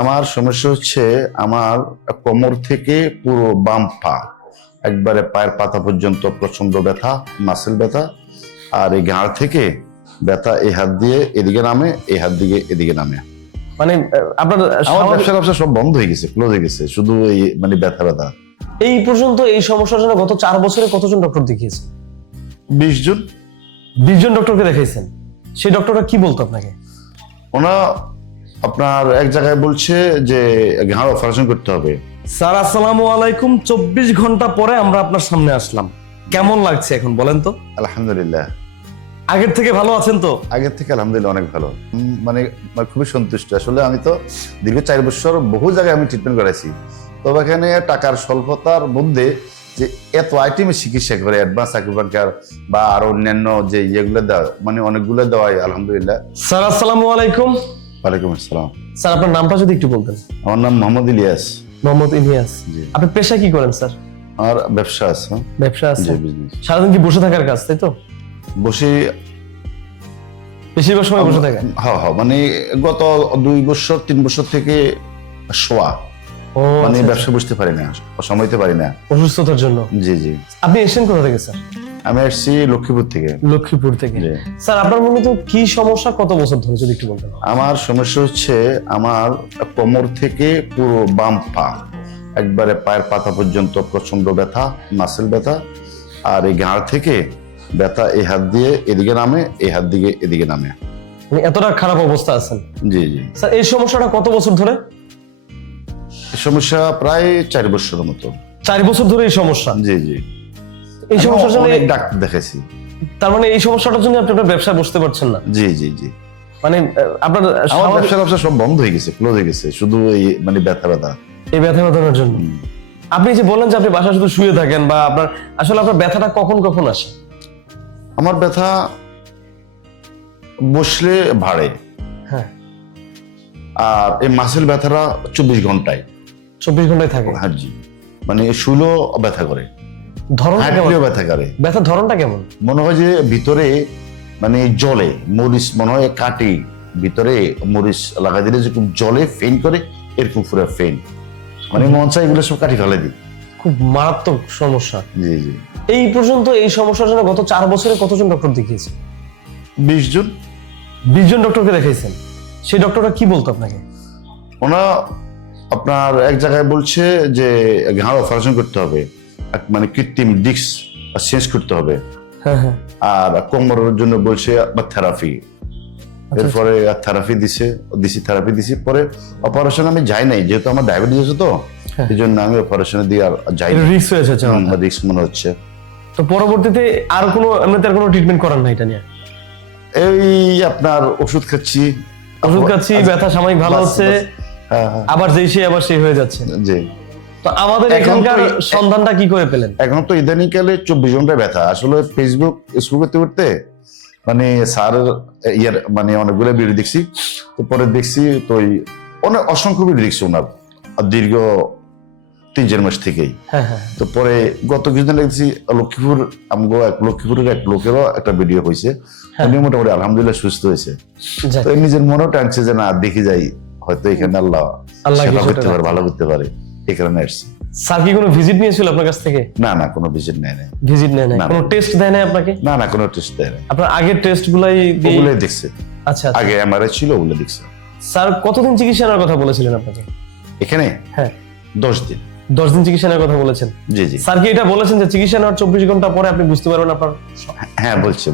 আমার সমস্যা হচ্ছে আমার কোমর থেকে পুরো বাম পা একবারে পায়ের পাতা পর্যন্ত প্রচন্ড ব্যথা, মাসেল ব্যথা। আর এই ঘাড় থেকে ব্যথা এই হাত দিয়ে এদিকে নামে, এই হাত দিকে এদিকে নামে। মানে আপনার আমার ব্যবসা সব বন্ধ হয়ে গেছে, ক্লোজ হয়ে গেছে, শুধু এই মানে ব্যথা ব্যথা। এই পর্যন্ত এই সমস্যার জন্য গত 4 বছরে কতজন ডক্টর দেখিয়েছেন? 20 জন। 20 জন ডক্টরকে দেখাইছেন। সেই ডক্টররা কি বলতো আপনাকে? ওনা আপনার এক জায়গায় বলছে যে ঘাড় অপারেশন করতে হবে। স্যার আসসালামু আলাইকুম, 24 ঘন্টা পরে আমরা আপনার সামনে আসলাম, কেমন লাগছে এখন বলেন তো? আলহামদুলিল্লাহ। আগের থেকে ভালো আছেন তো? আগের থেকে আলহামদুলিল্লাহ অনেক ভালো, মানে খুবই সন্তুষ্ট। আসলে আমি তো দীর্ঘ 4 বছর বহু জায়গায় আমি ট্রিটমেন্ট করাইছি, তবে এখানে টাকার স্বল্পতার মধ্যে যে এত আইটেমে চিকিৎসা করে অ্যাডভান্স আকুপাঙ্কার বা আরো অন্যান্য যে ইয়েগুলো দেওয়া, মানে অনেকগুলো দেওয়াই আলহামদুলিল্লাহ। স্যার আসসালামু আলাইকুম। ওয়ালাইকুম আসসালাম। স্যার আপনার নামটা যদি একটু বলতেন। আমার নাম মোহাম্মদ ইলিয়াস। মোহাম্মদ ইলিয়াস। জি। আপনি পেশা কি করেন স্যার? আমার ব্যবসা আছে। ব্যবসা আছে? জি, বিজনেস। সারাদিন কি বসে থাকার কাজ, তাই তো? বসে বেশিরভাগ সময় বসে থাকেন? হ্যাঁ হ্যাঁ, মানে গত 2 বছর 3 বছর থেকে শোয়া, ও মানে আচ্ছা, ব্যবসা বুঝতে পারি না, সময়তে পারি না। অসুস্থতার জন্য? জি জি। আপনি এসেছেন কোথা থেকে স্যার? আমি আসছি লক্ষ্মীপুর থেকে। লক্ষ্মীপুর থেকে। জি। স্যার আপনার মূলত কি সমস্যা, কত বছর ধরে যদি একটু বলতেন? আমার সমস্যা হচ্ছে আমার কোমর থেকে পুরো বাম পা একবারে পায়ের পাতা পর্যন্ত প্রচন্ড ব্যথা, মাসেল ব্যথা। আর এই ঘাড় থেকে ব্যথা এই হাত দিয়ে এদিকে নামে, এই হাত দিকে এদিকে নামে। মানে এতটা খারাপ অবস্থা আছেন? জি জি। স্যার এই সমস্যাটা কত বছর ধরে? এই সমস্যা প্রায় 4 বছরের মতো। 4 বছর ধরে এই সমস্যা? জি জি। এই আমি সমস্যার জন্য অনেক ডাক্তার দেখাইছি। তার মানে এই সমস্যাটার জন্য আপনি আপনার ব্যবসায় বসতে পারছেন না? জি জি জি। মানে আপনার আমার ব্যবসা সব বন্ধ হয়ে গেছে, ক্লোজ হয়ে গেছে, শুধু এই মানে ব্যথা ব্যথা। এই ব্যথা ব্যথার জন্য? আপনি যে বললেন যে আপনি বাসায় শুধু শুয়ে থাকেন, বা আপনার আসলে আপনার ব্যথাটা কখন কখন আসে? আমার ব্যথা বসলে বাড়ে, হ্যাঁ। আর এই মাসেল ব্যথাটা 24 ঘন্টায়। 24 ঘন্টায় থাকে? হ্যাঁ জি। মানে শুলেও ব্যথা করে, ধরনটা কেমন? হাঁটলেও ব্যথা করে। ব্যথার ধরনটা কেমন? মনে হয় যে ভিতরে মানে জলে মরিচ, মনে হয় কাটি ভিতরে মরিচ লাগাই দিলে যেরকম জলে ফেন করে, এরকম পুরো ফেন, মানে মন চাই এগুলো সব কাটি ফেলে দিই। খুব মারাত্মক সমস্যা। জি জি। এই পর্যন্ত এই সমস্যার জন্য গত 4 বছরে কতজন ডক্টর দেখিয়েছেন? 20 জন। 20 জন ডক্টরকে দেখাইছেন। সেই ডক্টররা কি বলতো আপনাকে? ওনা আপনার এক জায়গায় বলছে যে ঘাড় অপারেশন করতে হবে, মানে কৃত্রিম ডিস্ক চেঞ্জ করতে হবে। হ্যাঁ হ্যাঁ। আর কোমরের জন্য বলছে থেরাপি। এরপরে থেরাপি থেরাপি দিছি। পরে অপারেশন আমি যাই নাই, যেহেতু আমার ডায়াবেটিস আছে, তো হ্যাঁ। এই জন্য আমি অপারেশনের দিকে আর যাই না। রিস্ক হয়েছে? রিস্ক মনে হচ্ছে। তো পরবর্তীতে আর কোনো এমনিতে আর কোনো ট্রিটমেন্ট করার না এটা নিয়ে? এই আপনার ওষুধ খাচ্ছি, ওষুধ খাচ্ছি, ব্যথা সাময়িক ভালো বাস, হচ্ছে, বাস। হ্যাঁ, হ্যাঁ। আবার আবার সেই হয়ে যাচ্ছে। জি। তো আমাদের এখন তো এখানকার সন্ধানটা কি করে পেলেন? এখন তো ইদানিংকালে 24 ঘন্টায় ব্যথা। আসলে ফেসবুক স্ক্রল করতে করতে মানে স্যারের ইয়ার মানে অনেকগুলো ভিডিও দেখছি, তো পরে দেখছি তো অনেক অসংখ্য ভিডিও দেখছি ওনার দীর্ঘ 3-4 মাস থেকেই। হ্যাঁ হ্যাঁ। তো পরে গত কিছুদিন দেখছি লক্ষ্মীপুর লক্ষ্মীপুরের এক লোকেরও একটা ভিডিও হয়েছে, উনি মোটামুটি আলহামদুলিল্লাহ সুস্থ হয়েছে। যাক। তো নিজের মনেও টানছে যে না, দেখি যাই, হয়তো এখানে আল্লাহ সেবা করতে পারে, ভালো করতে পারে, এই কারণে আসছে। স্যার কি কোনো ভিজিট নিয়েছিল আপনার কাছ থেকে? না না, কোনো ভিজিট নেয় নাই। ভিজিট নেয় নাই? না, কোনো টেস্ট দেয় নাই আপনাকে? না না, কোনো টেস্ট দেয় নাই। আপনার আগের টেস্ট গুলাই ওগুলোই দেখছে। আচ্ছা। আগে এমআরআই ছিল, ওগুলো দেখছে। স্যার কতদিন চিকিৎসা নেওয়ার কথা বলেছিলেন আপনাকে এখানে? হ্যাঁ। 10 দিন। 10 দিন চিকিৎসা নেওয়ার কথা বলেছেন? জি জি। স্যার কি এটা বলেছেন যে চিকিৎসা নেওয়ার 24 ঘন্টা পরে আপনি বুঝতে পারবেন আপনার? হ্যাঁ, বলছে।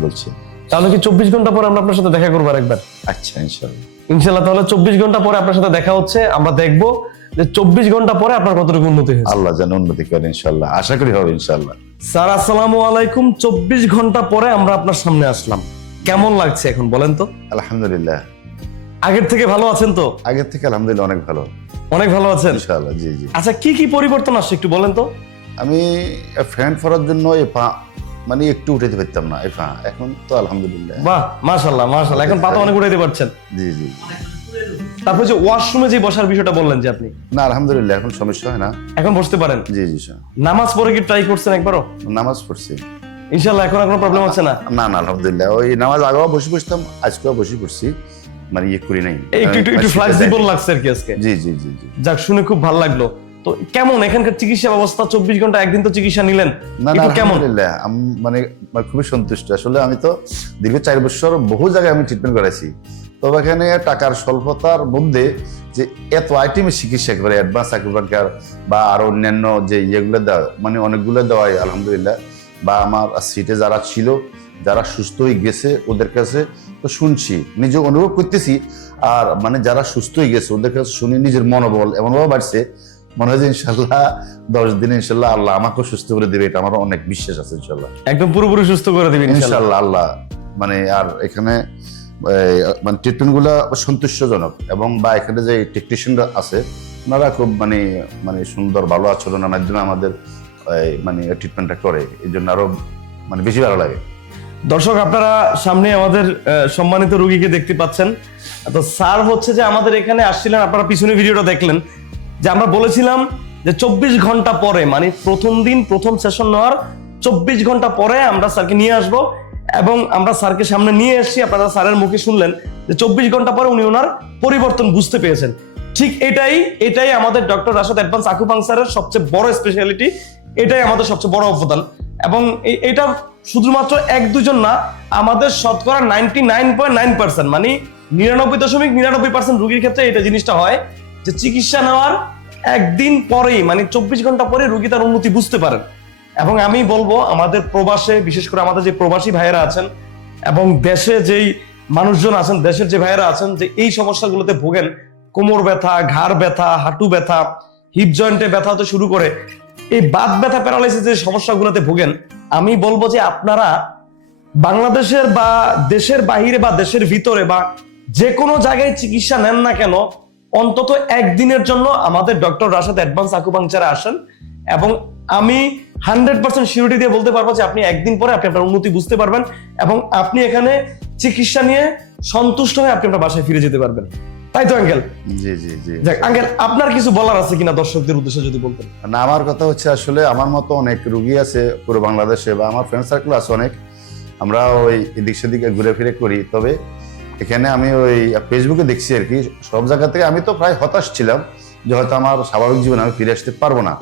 তাহলে কি 24 ঘন্টা পরে আমরা আপনার সাথে দেখা করবো আরেকবার? আচ্ছা, ইনশাআল্লাহ। ইনশাআল্লাহ। তাহলে 24 ঘন্টা পরে আপনার সাথে দেখা হচ্ছে, আমরা দেখবো যে 24 ঘন্টা পরে আপনার কতটুকু উন্নতি হয়েছে। আল্লাহ যেন উন্নতি করে, ইনশাআল্লাহ, আশা করি হবে ইনশাআল্লাহ। স্যার আসসালামু আলাইকুম, 24 ঘন্টা পরে আমরা আপনার সামনে আসলাম, কেমন লাগছে এখন বলেন তো? আলহামদুলিল্লাহ। আগের থেকে ভালো আছেন তো? আগের থেকে আলহামদুলিল্লাহ অনেক ভালো। অনেক ভালো আছেন ইনশাআল্লাহ। জি জি। আচ্ছা, কি কি পরিবর্তন আসছে একটু বলেন তো? আমি ফ্যান ফরার জন্য এই পা মানে একটু উঠাইতে পারতাম না, এই পা, এখন তো আলহামদুলিল্লাহ। বাহ, মাশাআল্লাহ মাশাআল্লাহ, এখন পাতা অনেক উঠাইতে পারছেন। জি জি। তারপর যে ওয়াশরুমে যে বসার বিষয়টা বললেন যে আপনি, না আলহামদুলিল্লাহ এখন সমস্যা হয় না, এখন বসতে পারেন। জি জি স্যার। নামাজ পড়ে কি ট্রাই করছেন একবারও? নামাজ পড়ছি ইনশাআল্লাহ এখন আর কোনো প্রবলেম হচ্ছে না? না না, আলহামদুলিল্লাহ। ওই নামাজ আগেও বসে পড়তাম, আজকেও বসে পড়ছি, মানে ইয়ে করি নাই। একটু ফ্লেক্সিবল লাগছে আর কি আজকে। জি জি জি জি। যাক, শুনে খুব ভালো লাগলো। তো কেমন এখানকার চিকিৎসা ব্যবস্থা? 24 ঘন্টা একদিন তো চিকিৎসা নিলেন, না না একটু কেমন? আলহামদুলিল্লাহ মানে খুবই সন্তুষ্ট। আসলে আমি তো দীর্ঘ 4 বছর বহু জায়গায় আমি ট্রিটমেন্ট করাইছি। তবে এখানে টাকার স্বল্পতার মধ্যে যে এত আইটেমের চিকিৎসা করে অ্যাডভান্স আকুপাঙ্কার বা আরো অন্যান্য যে ইয়েগুলো দেওয়া, মানে অনেকগুলো দেওয়াই আলহামদুলিল্লাহ। বা আমার সিটে যারা ছিল, যারা সুস্থ হয়ে গেছে ওদের কাছে তো শুনছি, নিজে অনুভব করতেছি। আর মানে যারা সুস্থ হয়ে গেছে ওদের কাছে শুনে নিজের মনোবল এমনভাবে বাড়ছে, মনে হয় যে ইনশাল্লাহ 10 দিনে ইনশাল্লাহ আল্লাহ আমাকেও সুস্থ করে দেবে, এটা আমার অনেক বিশ্বাস আছে ইনশাল্লাহ। একদম পুরোপুরি সুস্থ করে দিবেন ইনশাল্লাহ আল্লাহ। মানে আর এখানে মানে ট্রিটমেন্ট গুলা সন্তুষ্টজনক, এবং বা এখানে যে টেকনিশিয়ানরা আছে ওনারা খুব মানে সুন্দর ভালো আচরণের মাধ্যমে আমাদের মানে ট্রিটমেন্টটা করে, এই জন্য আরো মানে বেশি ভালো লাগে। দর্শক, আপনারা সামনে আমাদের সম্মানিত রোগীকে দেখতে পাচ্ছেন। তো স্যার হচ্ছে যে আমাদের এখানে আসছিলেন, আপনারা পিছনে ভিডিওটা দেখলেন যে আমরা বলেছিলাম যে 24 ঘন্টা পরে, মানে প্রথম দিন প্রথম সেশন নেওয়ার 24 ঘন্টা পরে আমরা স্যারকে নিয়ে আসব, এবং আমরা স্যারকে সামনে নিয়ে এসেছি। আপনারা স্যারের মুখে শুনলেন যে 24 ঘন্টা পরে উনি ওনার পরিবর্তন বুঝতে পেরেছেন। ঠিক এটাই আমাদের ডক্টর রাশেদ অ্যাডভান্স আকুপাঙ্কচারের সবচেয়ে বড় স্পেশালিটি, এটাই আমাদের সবচেয়ে বড় অবদান। এবং এটা শুধুমাত্র 1-2 জন না, আমাদের শতকরা 99.9%, মানে 99.99% রোগীর ক্ষেত্রে এটা জিনিসটা হয় যে চিকিৎসা নেওয়ার একদিন পরেই, মানে 24 ঘন্টা পরে রোগী তার উন্নতি বুঝতে পারেন। এবং আমি বলবো আমাদের প্রবাসে, বিশেষ করে আমাদের যে প্রবাসী ভাইয়েরা আছেন এবং দেশে যেই মানুষজন আছেন, দেশের যে ভাইয়েরা আছেন যে এই সমস্যাগুলোতে ভোগেন, কোমর ব্যথা, ঘাড় ব্যথা, হাঁটু ব্যথা, হিপ জয়েন্টে ব্যথা হতে শুরু করে এই বাত ব্যথা, প্যারালাইসিস যে সমস্যাগুলোতে ভোগেন, আমি বলবো যে আপনারা বাংলাদেশের বা দেশের বাহিরে বা দেশের ভিতরে বা যে কোনো জায়গায় চিকিৎসা নেন না কেন, অন্তত একদিনের জন্য আমাদের ডক্টর রাশেদ অ্যাডভান্স আকুপাঙ্কচারে আসেন। এবং আমি 100% সিউরিটি দিয়ে বলতে পারবো যে আপনি একদিন পরে আপনি আপনার উন্নতি বুঝতে পারবেন, এবং আপনি এখানে চিকিৎসা নিয়ে সন্তুষ্ট হয়ে আপনি আপনার বাসায় ফিরে যেতে পারবেন। তাই তো আঙ্কেল? জি জি জি। আঙ্কেল, আপনার কিছু বলার আছে কিনা দর্শকদের উদ্দেশ্যে যদি বলতেন? না, আমার কথা হচ্ছে আসলে আমার মতো অনেক রুগী আছে পুরো বাংলাদেশে, বা আমার ফ্রেন্ড সার্কেল আছে অনেক, আমরা ওই এদিক সেদিকে ঘুরে ফিরে করি। তবে এখানে আমি ওই ফেসবুকে দেখছি আর কি, সব জায়গা থেকে আমি তো প্রায় হতাশ ছিলাম যে হয়তো আমার স্বাভাবিক জীবনে আমি ফিরে আসতে পারবো না।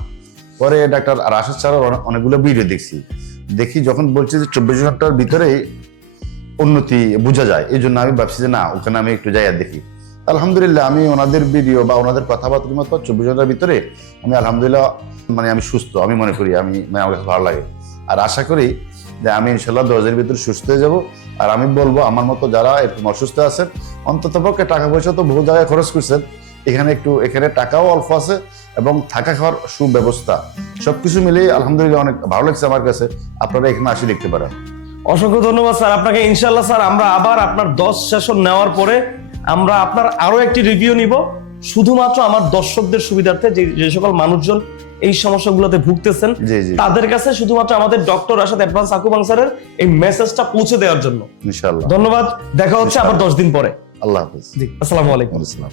পরে ডাক্তার রাশেদ স্যারের অনেকগুলো ভিডিও দেখি যখন বলছে যে 24 ঘন্টার ভিতরে উন্নতি বোঝা যায়, এই জন্য আমি ভাবছি যে না, ওখানে আমি একটু যাই আর দেখি। আলহামদুলিল্লাহ আমি ওনাদের ভিডিও বা ওনাদের কথাবার্তার মতো 24 ঘন্টার ভিতরে আমি আলহামদুলিল্লাহ মানে আমি সুস্থ, আমি মনে করি, আমার কাছে ভালো লাগে। আর আশা করি যে আমি ইনশাল্লাহ 10 দিনের ভিতরে সুস্থ হয়ে যাব। আর আমি বলবো আমার মতো যারা এরকম অসুস্থ আছেন, অন্তত পক্ষে টাকা পয়সা তো বহু জায়গায় খরচ করছেন, এখানে টাকাও অল্প আছে এবং থাকা খাওয়ার সুব্যবস্থা সবকিছু মিলিয়ে আলহামদুলিল্লাহ অনেক ভালো লাগছে আমার কাছে। আপনারা এখানে আসি দেখতে পারেন। অসংখ্য ধন্যবাদ স্যার আপনাকে। ইনশাল্লাহ স্যার আমরা আবার আপনার 10 সেশন নেওয়ার পরে আমরা আপনার আরো একটি রিভিউ নিব, শুধুমাত্র আমার দর্শকদের সুবিধার্থে, যে সকল মানুষজন এই সমস্যাগুলোতে ভুগতেছেন তাদের কাছে শুধুমাত্র আমাদের ডক্টর রাশেদ অ্যাডভান্স আকুপাঙ্কচারের এই মেসেজটা পৌঁছে দেওয়ার জন্য। ইনশাআল্লাহ। ধন্যবাদ, দেখা হচ্ছে আবার 10 দিন পরে। আল্লাহ হাফেজ। জি, আসসালামু আলাইকুম। আসসালাম।